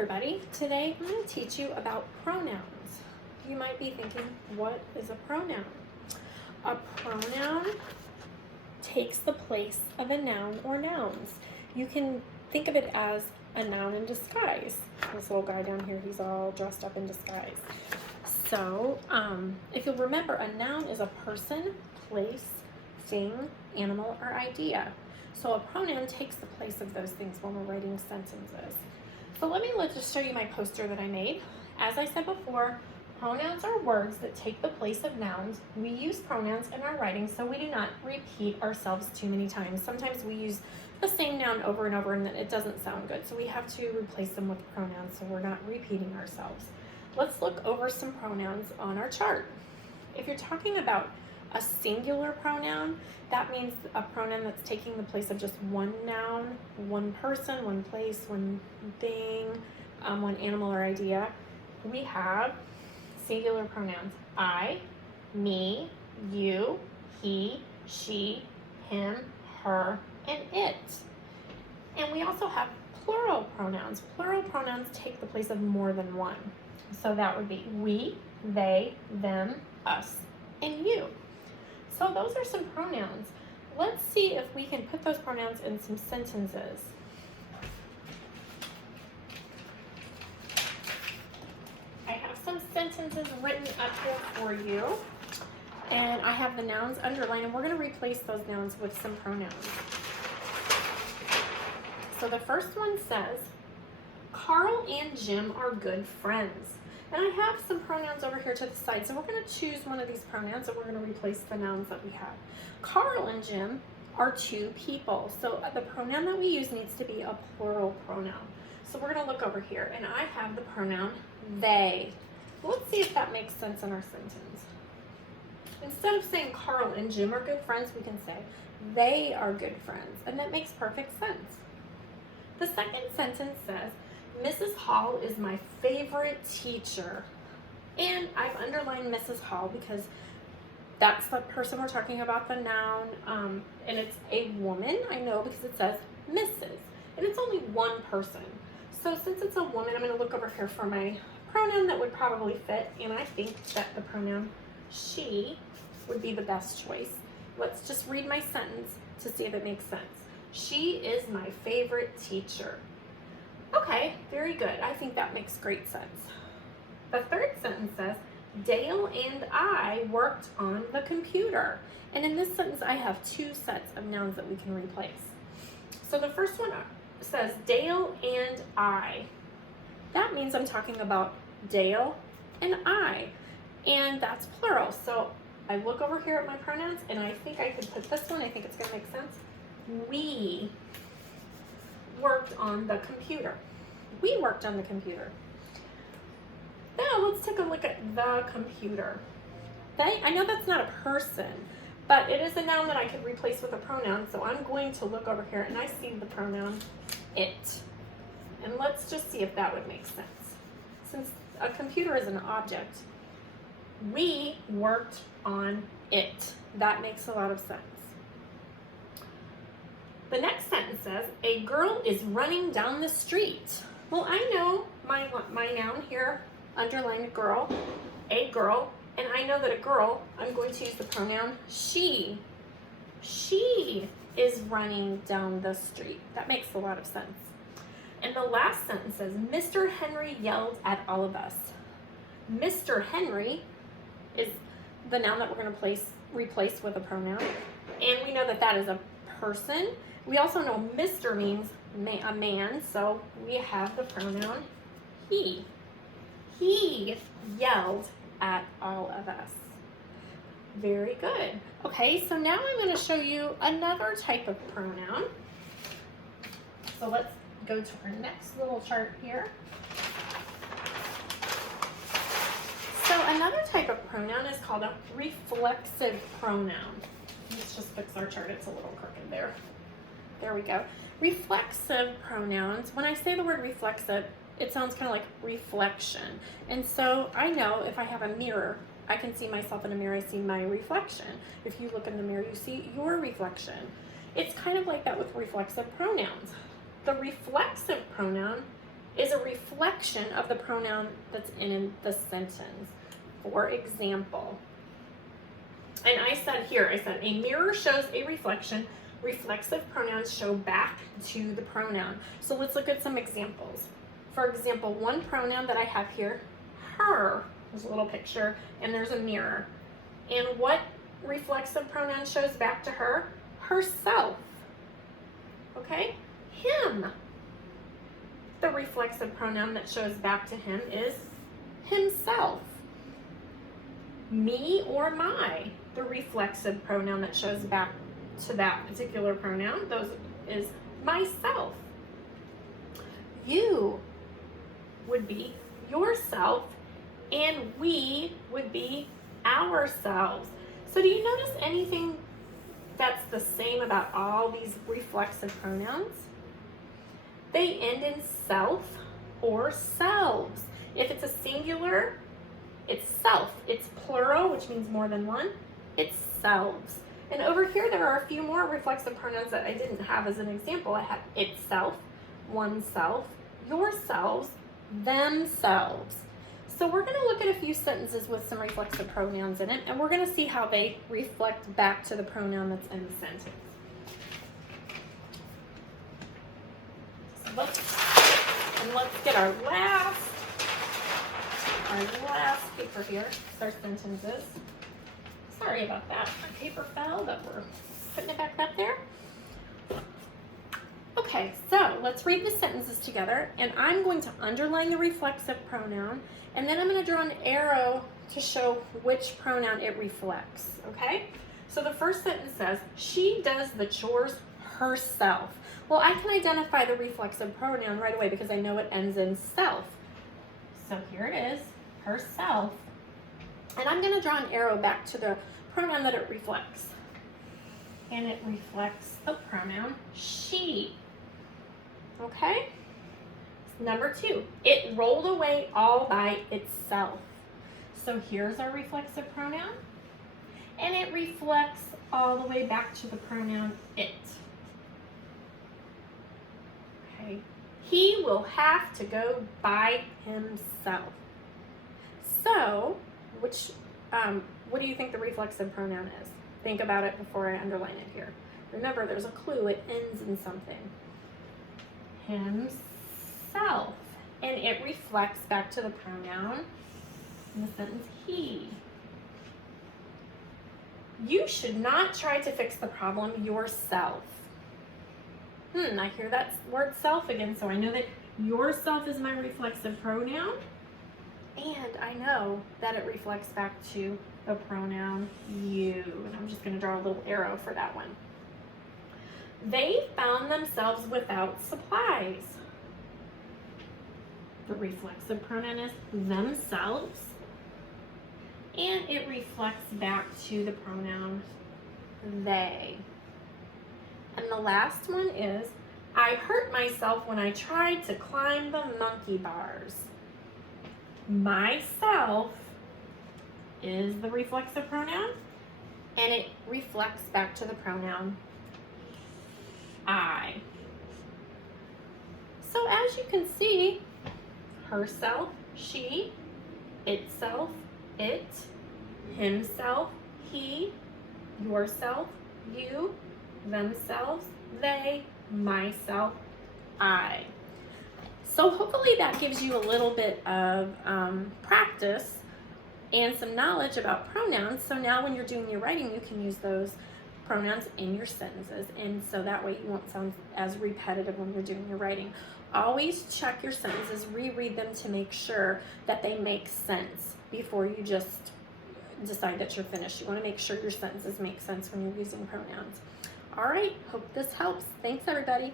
everybody. Today I'm going to teach you about pronouns. You might be thinking, what is a pronoun? A pronoun takes the place of a noun or nouns. You can think of it as a noun in disguise. This little guy down here, he's all dressed up in disguise. So, if you'll remember, a noun is a person, place, thing, animal, or idea. So a pronoun takes the place of those things when we're writing sentences. So let's just show you my poster that I made. As I said before, pronouns are words that take the place of nouns. We use pronouns in our writing so we do not repeat ourselves too many times. Sometimes we use the same noun over and over and then it doesn't sound good. So we have to replace them with pronouns so we're not repeating ourselves. Let's look over some pronouns on our chart. If you're talking about a singular pronoun, that means a pronoun that's taking the place of just one noun, one person, one place, one thing, one animal or idea. We have singular pronouns: I, me, you, he, she, him, her, and it. And we also have plural pronouns. Plural pronouns take the place of more than one. So that would be we, they, them, us, and you. So those are some pronouns. Let's see if we can put those pronouns in some sentences. I have some sentences written up here for you. And I have the nouns underlined, and we're going to replace those nouns with some pronouns. So the first one says, Carl and Jim are good friends. And I have some pronouns over here to the side. So we're going to choose one of these pronouns and we're going to replace the nouns that we have. Carl and Jim are two people. So the pronoun that we use needs to be a plural pronoun. So we're going to look over here and I have the pronoun they. Let's see if that makes sense in our sentence. Instead of saying Carl and Jim are good friends, we can say they are good friends. And that makes perfect sense. The second sentence says, Mrs. Hall is my favorite teacher. And I've underlined Mrs. Hall because that's the person we're talking about, the noun. And it's a woman, I know, because it says Mrs. And it's only one person. So since it's a woman, I'm going to look over here for my pronoun that would probably fit. And I think that the pronoun she would be the best choice. Let's just read my sentence to see if it makes sense. She is my favorite teacher. Okay, very good. I think that makes great sense. The third sentence says, Dale and I worked on the computer. And in this sentence, I have two sets of nouns that we can replace. So the first one says, Dale and I. That means I'm talking about Dale and I. And that's plural. So I look over here at my pronouns, and I think I could put this one. I think it's going to make sense. We worked on the computer. We worked on the computer. Now let's take a look at the computer. I know that's not a person, but it is a noun that I could replace with a pronoun. So I'm going to look over here and I see the pronoun it. And let's just see if that would make sense. Since a computer is an object, we worked on it. That makes a lot of sense. The next sentence says, a girl is running down the street. Well, I know my noun here, underlined girl, a girl, and I know that a girl, I'm going to use the pronoun she. She is running down the street. That makes a lot of sense. And the last sentence says, Mr. Henry yelled at all of us. Mr. Henry is the noun that we're going to replace with a pronoun. And we know that that is a person. We also know Mr. means a man, so we have the pronoun he. He yelled at all of us. Very good. Okay, so now I'm going to show you another type of pronoun. So let's go to our next little chart here. So another type of pronoun is called a reflexive pronoun. Let's just fix our chart. It's a little crooked there. There we go. Reflexive pronouns. When I say the word reflexive, it sounds kind of like reflection. And so I know if I have a mirror, I can see myself in a mirror, I see my reflection. If you look in the mirror, you see your reflection. It's kind of like that with reflexive pronouns. The reflexive pronoun is a reflection of the pronoun that's in the sentence. For example, and I said a mirror shows a reflection. Reflexive pronouns show back to the pronoun. So let's look at some examples. For example, one pronoun that I have here, her. There's a little picture and there's a mirror. And what reflexive pronoun shows back to her? Herself. Okay? Him. The reflexive pronoun that shows back to him is himself. Me or my. The reflexive pronoun that shows back to that particular pronoun is myself. You would be yourself, and we would be ourselves. So do you notice anything that's the same about all these reflexive pronouns? They end in self or selves. If it's a singular, it's self. It's plural, which means more than one. It's selves. And over here, there are a few more reflexive pronouns that I didn't have as an example. I have itself, oneself, yourselves, themselves. So we're going to look at a few sentences with some reflexive pronouns in it, and we're going to see how they reflect back to the pronoun that's in the sentence. So let's get our last paper here. It's our sentences. Sorry about that. My paper fell, but we're putting it back up there. Okay, so let's read the sentences together, and I'm going to underline the reflexive pronoun, and then I'm going to draw an arrow to show which pronoun it reflects, okay? So the first sentence says, she does the chores herself. Well, I can identify the reflexive pronoun right away because I know it ends in self. So here it is, herself. And I'm going to draw an arrow back to the pronoun that it reflects. And it reflects the pronoun she. Okay? Number 2, it rolled away all by itself. So here's our reflexive pronoun. And it reflects all the way back to the pronoun it. Okay? He will have to go by himself. So, what do you think the reflexive pronoun is? Think about it before I underline it here. Remember, there's a clue. It ends in something. Himself. And it reflects back to the pronoun in the sentence he. You should not try to fix the problem yourself. I hear that word self again, so I know that yourself is my reflexive pronoun. And I know that it reflects back to the pronoun you. And I'm just going to draw a little arrow for that one. They found themselves without supplies. The reflexive pronoun is themselves. And it reflects back to the pronoun they. And the last one is, I hurt myself when I tried to climb the monkey bars. Myself is the reflexive pronoun, and it reflects back to the pronoun I. So as you can see, herself, she, itself, it, himself, he, yourself, you, themselves, they, myself, I. So hopefully that gives you a little bit of practice and some knowledge about pronouns. So now when you're doing your writing, you can use those pronouns in your sentences. And so that way you won't sound as repetitive when you're doing your writing. Always check your sentences, reread them to make sure that they make sense before you just decide that you're finished. You want to make sure your sentences make sense when you're using pronouns. All right, hope this helps. Thanks, everybody.